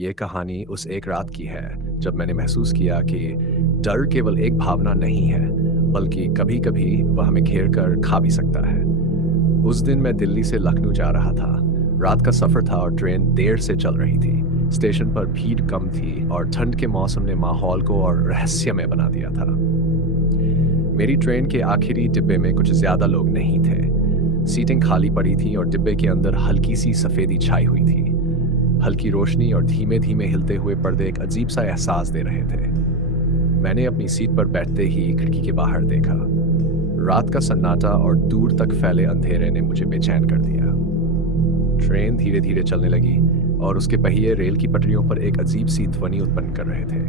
ये कहानी उस एक रात की है जब मैंने महसूस किया कि डर केवल एक भावना नहीं है, बल्कि कभी-कभी वह हमें घेर कर खा भी सकता है। उस दिन मैं दिल्ली से लखनऊ जा रहा था। रात का सफ़र था और ट्रेन देर से चल रही थी। स्टेशन पर भीड़ कम थी और ठंड के मौसम ने माहौल को और रहस्यमय बना दिया था। मेरी ट्रेन के आखिरी डिब्बे में कुछ ज़्यादा लोग नहीं थे। सीटें खाली पड़ी थीं और डिब्बे के अंदर हल्की सी सफ़ेदी छाई हुई थी। हल्की रोशनी और धीमे-धीमे हिलते हुए पर्दे एक अजीब सा एहसास दे रहे थे। मैंने अपनी सीट पर बैठते ही खिड़की के बाहर देखा। रात का सन्नाटा और दूर तक फैले अंधेरे ने मुझे बेचैन कर दिया। ट्रेन धीरे-धीरे चलने लगी और उसके पहिए रेल की पटरियों पर एक अजीब सी ध्वनि उत्पन्न कर रहे थे।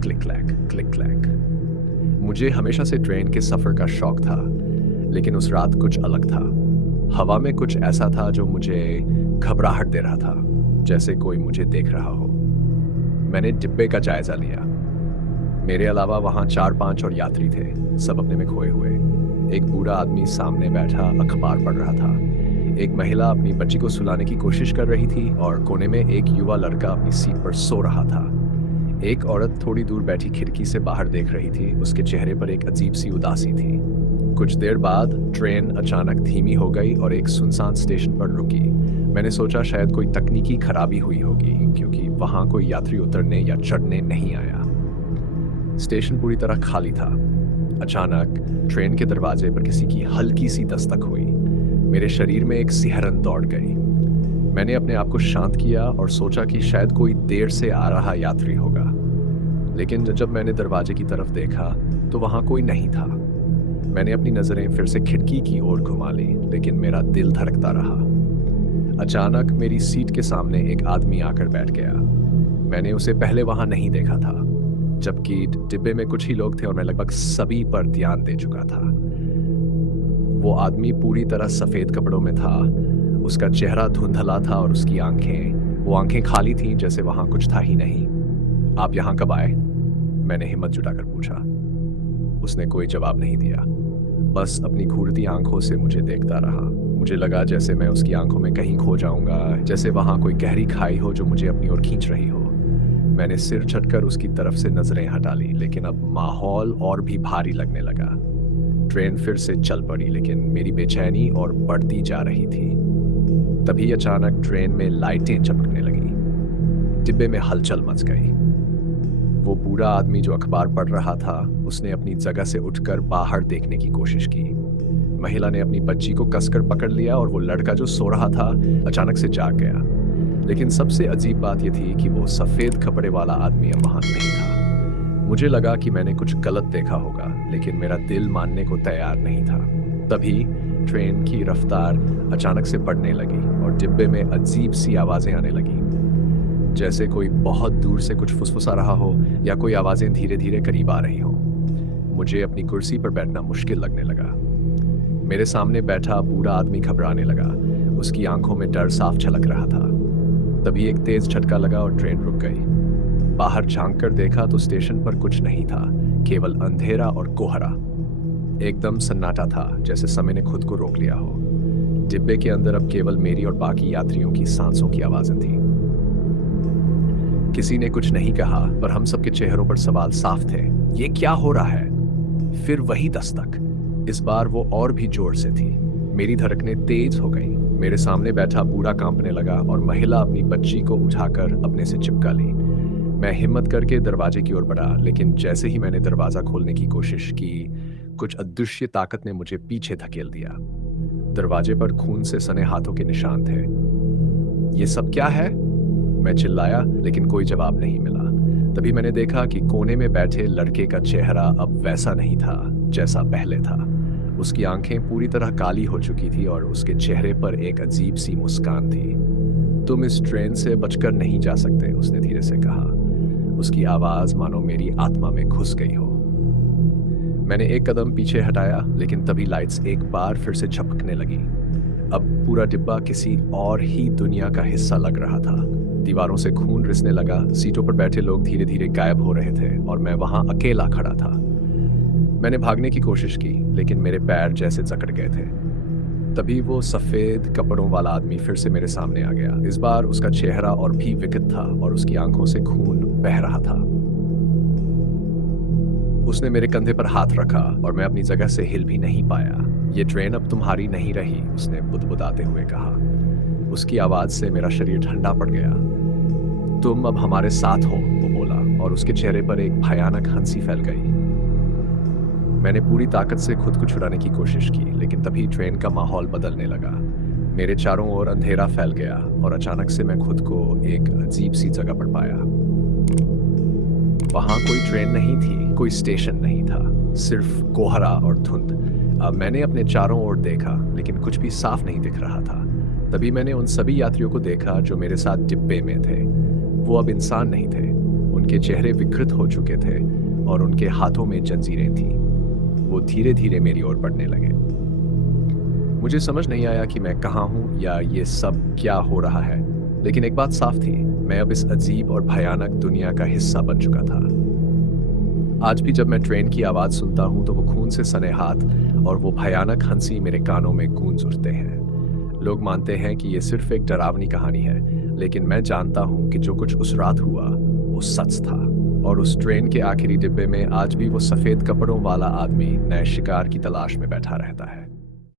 Click-clack, click-clack. मुझे हमेशा से ट्रेन के सफ़र का शौक था, लेकिन उस रात कुछ अलग था। हवा में कुछ ऐसा था जो मुझे घबराहट दे रहा था, जैसे कोई मुझे देख रहा हो। मैंने डिब्बे का जायजा लिया। मेरे अलावा वहां 4-5 और यात्री थे, सब अपने में खोए हुए। एक बूढ़ा आदमी सामने बैठा अखबार पढ़ रहा था। एक महिला अपनी बच्ची को सुलाने की कोशिश कर रही थी और कोने में एक युवा लड़का अपनी सीट पर सो रहा था। एक औरत थोड़ी दूर बैठी खिड़की से बाहर देख रही थी। उसके चेहरे पर एक अजीब सी उदासी थी। कुछ देर बाद ट्रेन अचानक धीमी हो गई और एक सुनसान स्टेशन पर रुकी। मैंने सोचा शायद कोई तकनीकी खराबी हुई होगी, क्योंकि वहां कोई यात्री उतरने या चढ़ने नहीं आया। स्टेशन पूरी तरह खाली था। अचानक ट्रेन के दरवाजे पर किसी की हल्की सी दस्तक हुई। मेरे शरीर में एक सिहरन दौड़ गई। मैंने अपने आप को शांत किया और सोचा कि शायद कोई देर से आ रहा यात्री होगा। लेकिन जब मैंने दरवाजे की तरफ देखा तो वहां कोई नहीं था। मैंने अपनी नजरें फिर से खिड़की की ओर घुमा ली, लेकिन मेरा दिल धड़कता रहा। अचानक मेरी सीट के सामने एक आदमी आकर बैठ गया। मैंने उसे पहले वहां नहीं देखा था, जबकि डिब्बे में कुछ ही लोग थे और मैं लगभग सभी पर ध्यान दे चुका था। वो आदमी पूरी तरह सफेद कपड़ों में था। उसका चेहरा धुंधला था और उसकी वो आंखें खाली थीं, जैसे वहां कुछ था ही नहीं। आप यहाँ कब आए? मैंने हिम्मत जुटाकर पूछा। उसने कोई जवाब नहीं दिया, बस अपनी घूरती आंखों से मुझे देखता रहा। मुझे लगा जैसे मैं उसकी आंखों में कहीं खो जाऊंगा, जैसे वहां कोई गहरी खाई हो जो मुझे अपनी ओर खींच रही हो। मैंने सिर झटकर उसकी तरफ से नजरें हटा ली, लेकिन अब माहौल और भी भारी लगने लगा। ट्रेन फिर से चल पड़ी, लेकिन मेरी बेचैनी और बढ़ती जा रही थी। तभी अचानक ट्रेन में लाइटें चमकने लगी। डिब्बे में हलचल मच गई। वो बूढ़ा आदमी जो अखबार पढ़ रहा था, उसने अपनी जगह से उठकर बाहर देखने की कोशिश की। महिला ने अपनी बच्ची को कसकर पकड़ लिया और वो लड़का जो सो रहा था अचानक से जाग गया। लेकिन सबसे अजीब बात यह थी कि वो सफेद कपड़े वाला आदमी अब वहां नहीं था। मुझे लगा कि मैंने कुछ गलत देखा होगा, लेकिन मेरा दिल मानने को तैयार नहीं था। तभी ट्रेन की रफ्तार अचानक से बढ़ने लगी और डिब्बे में अजीब सी आवाजें आने लगी, जैसे कोई बहुत दूर से कुछ फुसफुसा रहा हो या कोई आवाजें धीरे धीरे करीब आ रही हो। मुझे अपनी कुर्सी पर बैठना मुश्किल लगने लगा। मेरे सामने बैठा बूढ़ा आदमी घबराने लगा। उसकी आंखों में डर साफ झलक रहा था। तभी एक तेज झटका लगा और ट्रेन रुक गई। बाहर झांक कर देखा तो स्टेशन पर कुछ नहीं था, केवल अंधेरा और कोहरा। एकदम सन्नाटा था, जैसे समय ने खुद को रोक लिया हो। डिब्बे के अंदर अब केवल मेरी और बाकी यात्रियों की सांसों की आवाजें थीं। किसी ने कुछ नहीं कहा, पर हम सबके चेहरों पर सवाल साफ थे। ये क्या हो रहा है? फिर वही दस्तक। इस बार वो और भी जोर से थी। मेरी धड़कनें तेज हो गईं। मेरे सामने बैठा बूढ़ा कांपने लगा और महिला अपनी बच्ची को उठाकर अपने से चिपका ली। मैं हिम्मत करके दरवाजे की ओर बढ़ा, लेकिन जैसे ही मैंने दरवाजा खोलने की कोशिश की, कुछ अदृश्य ताकत ने मुझे पीछे धकेल दिया। दरवाजे पर खून से सने हाथों के निशान थे। ये सब क्या है? मैं चिल्लाया, लेकिन कोई जवाब नहीं मिला। तभी मैंने देखा कि कोने में बैठे लड़के का चेहरा अब वैसा नहीं था जैसा पहले था। उसकी आंखें पूरी तरह काली हो चुकी थी और उसके चेहरे पर एक अजीब सी मुस्कान थी। तुम इस ट्रेन से बचकर नहीं जा सकते, उसने धीरे से कहा। उसकी आवाज मानो मेरी आत्मा में घुस गई हो। मैंने एक कदम पीछे हटाया, लेकिन तभी लाइट्स एक बार फिर से झपकने लगी। अब पूरा डिब्बा किसी और ही दुनिया का हिस्सा लग रहा था। दीवारों से खून रिसने लगा। सीटों पर बैठे लोग धीरे धीरे गायब हो रहे थे और मैं वहां अकेला खड़ा था। मैंने भागने की कोशिश की, लेकिन मेरे पैर जैसे जकड़ गए थे। तभी वो सफेद कपड़ों वाला आदमी फिर से मेरे सामने आ गया। इस बार उसका चेहरा और भी विकट था और उसकी आंखों से खून बह रहा था। उसने मेरे कंधे पर हाथ रखा और मैं अपनी जगह से हिल भी नहीं पाया। ये ट्रेन अब तुम्हारी नहीं रही, उसने बुदबुदाते हुए कहा। उसकी आवाज से मेरा शरीर ठंडा पड़ गया। तुम अब हमारे साथ हो, वो बोला, और उसके चेहरे पर एक भयानक हंसी फैल गई। मैंने पूरी ताकत से खुद को छुड़ाने की कोशिश की, लेकिन तभी ट्रेन का माहौल बदलने लगा। मेरे चारों ओर अंधेरा फैल गया और अचानक से मैं खुद को एक अजीब सी जगह पर पाया। वहां कोई ट्रेन नहीं थी, कोई स्टेशन नहीं था, सिर्फ कोहरा और धुंध। अब मैंने अपने चारों ओर देखा, लेकिन कुछ भी साफ नहीं दिख रहा था। तभी मैंने उन सभी यात्रियों को देखा जो मेरे साथ डिब्बे में थे। वो अब इंसान नहीं थे। उनके चेहरे विकृत हो चुके थे और उनके हाथों में जंजीरें थीं। वो धीरे धीरे मेरी ओर बढ़ने लगे। मुझे समझ नहीं आया कि मैं कहाँ हूँ या ये सब क्या हो रहा है, लेकिन एक बात साफ थी, मैं अब इस अजीब और भयानक दुनिया का हिस्सा बन चुका था। आज भी जब मैं ट्रेन की आवाज़ सुनता हूँ तो वो खून से सने हाथ और वो भयानक हंसी मेरे कानों में गूंज उठते हैं। लोग मानते हैं कि ये सिर्फ एक डरावनी कहानी है, लेकिन मैं जानता हूँ कि जो कुछ उस रात हुआ वो सच था। और उस ट्रेन के आखिरी डिब्बे में आज भी वो सफ़ेद कपड़ों वाला आदमी नए शिकार की तलाश में बैठा रहता है।